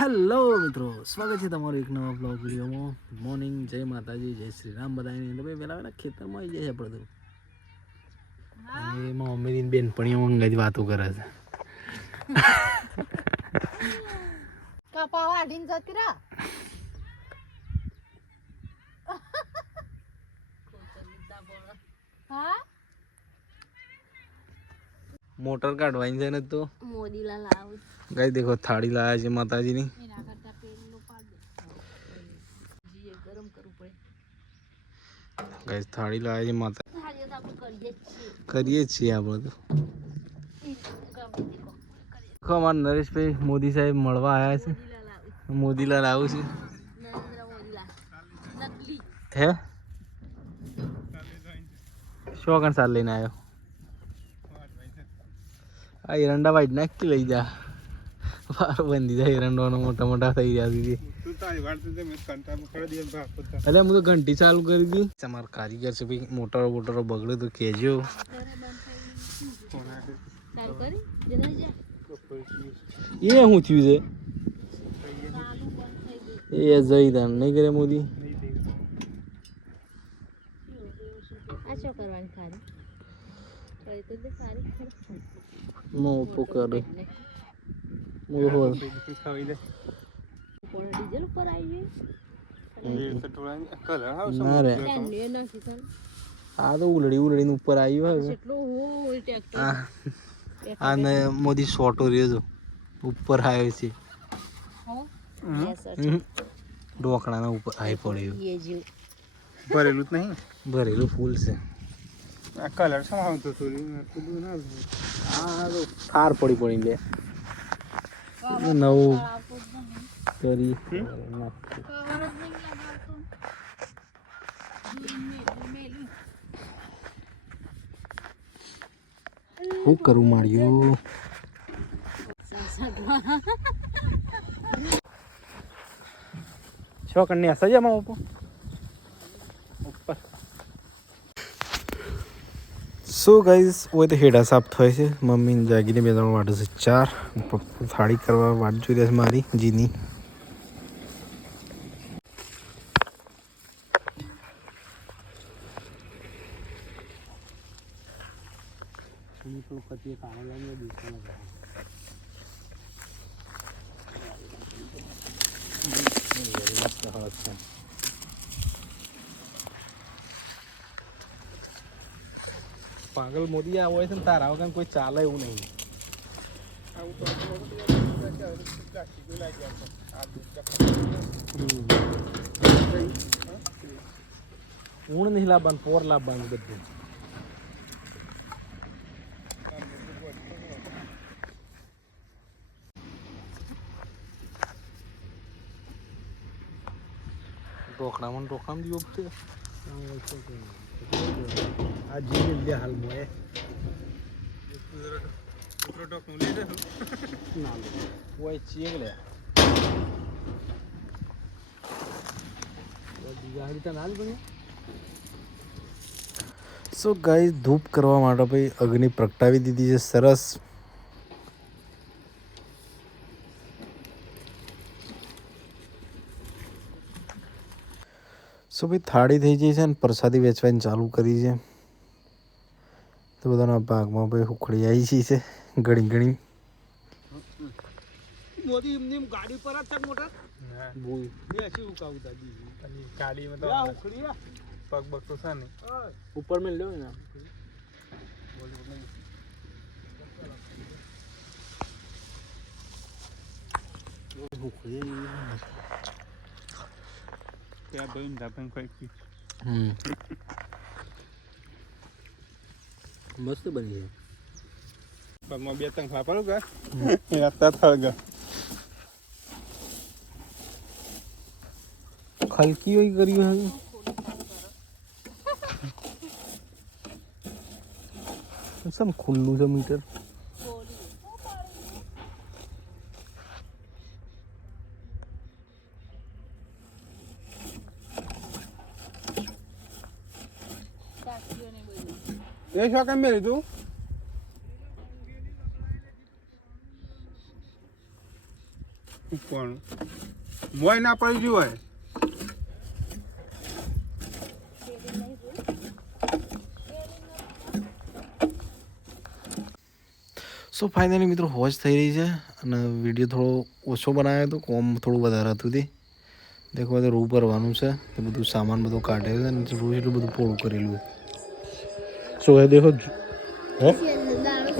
Hello મિત્રો, સ્વાગત છે તમારું એક નવા બ્લોગ વિડીયોમાં. મોર્નિંગ, જય માતાજી, જય શ્રી રામ બધાને. તો ભાઈ પહેલાં ખેતરમાં આવી જાય આપણે તો એમાં મમ્મીની બેનપણીઓ અંગાજી વાતો કરે છે. કપા વાઢીને જતી રહા. હા મોટર કાઢવાની છે ને તો મોદીલાલ આવું ગાઈ દેખો થાળી લાયા છે માતાજીની. એના કરતા પેલું પાડ દે જીએ ગરમ કરવું પડે. ગાઈ થાળી લાયા છે માતા. થાળીઓ તો આપણે કરીએ કરીએ જ છીએ. છીએ આપણે તો. ગમે તે કહો. દેખો અમારા નરેશભાઈ મોદી સાહેબ મળવા આવ્યા છે. મોદીલાલ આવું મોદીલાલ આવું છે નરેન્દ્ર મોદીલાલ નકલી હે શું કણ સાલ લઈને આવ્યો? આ એરંડા વાઈટ નાખી લઈ જા. વાર બંધી જાય એરંડાનો મોટા મોટા થઈ ગયા દીધી. એટલે હું તો ઘંટી ચાલુ કરી દી. તમારા કારીગર છે ભાઈ, મોટરો બોટરો બગડે તો કહેજો. ચાલુ કરી જરા જા એ શું થયું છે? ચાલુ બંધ થઈ ગયું. એ જઈ દાન નહીં કરે મોદી. આ શું કરવાની ખારી કરી તો દે સારી ખરી મો પોકર મો હો ડીઝલ ઉપર આવી ના રે જાય નાખી ચાલ આ તો ઉલડીને ઉપર આવ્યું હવે. જેટલો હોય ટ્રેક્ટર આ ને મોદી શોર્ટો રહ્યો છે ઉપર આવ્યો છે. ઢોકળાના ઉપર આવી પડ્યું. એ જેવું ભરેલું જ નહીં, ભરેલું ફૂલ છે. આ કલર સમાવતો હતો આ તો ઠાર પડી લે નવું કરી શું કરું માર્યું? શું કન્યા સજામાં ઉપર સો ગાઈઝ હોય તો હેડા સાફ થાય છે. મમ્મીને જાગીને 2-3 વાટે છે ચાર. પપ્પુ થાળી કરવા વાટ જોઈ રહ્યા છે મારી જીની. પાગલ મોદી આ હોય છે ને તારા વગર કોઈ ચાલે એવું નહીં. ઊણ નહીં લાવવાનું, પોર લાવવાનું બધું. ઢોકળામાં દીવો છે આ જીવી લે હાલ મોએ ના લે કોઈ ચીક લે ગાડી તો નાલ બને. સો ગાઈસ ધૂપ કરવા માટે ભાઈ અગ્નિ પ્રગટાવી દીધી છે સરસ. સો ભાઈ થાળી થઈ ગઈ છે ને પ્રસાદી વેચવાની ચાલુ કરી છે. તો બધાના ભાગમાં ભાઈ ઉખડી આવી છે ઘણી મોદી એમની ગાડી પર જ મોટર બોલ બેસી ઉકાવતા દીધી ગાડીમાં તો ઉખડી પગ બગ તો છે ને ઉપર મેં લ્યો ને ઉખડી ત્યાં ભાઈ ધાપણ કોઈ મસ્ત બની છે. પગમાં 2-3 ફાફા કા અત્યારે થળગા ખલકી હોય કર્યું હવે સમ ખુલ્લું છે મીટર. એ શું કામ મેળ્યું તું? કોણ મોય ના પડી ગયું હોય સો ફાઇનલી મિત્રો વોચ થઈ રહી છે અને વિડીયો થોડો ઓછો બનાવ્યો હતો, કોમ થોડું વધારે હતું તે દેખો તો રૂ ભરવાનું છે, તે બધું સામાન બધું કાઢે છે અને રૂ એટલું બધું પોળું કરેલું છે. સો એ દેખો હે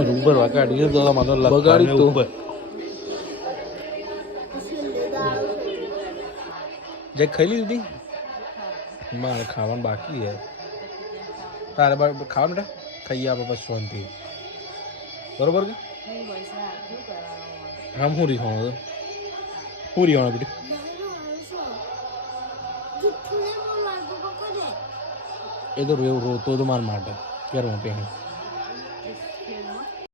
રૂ ભરવા કાઢી છે તો મારો બગાડી તો જે ખાઈ લીધી મારે ખાવાનું બાકી છે. તારે ખાવાનું બેટા ખાઈ આપે પછી શાંતિ બરોબર કે આમ હું રીખાણો હું રીખાણો બેટી એ તો રોતો તો મારા માટે ઘરમાં પહેણ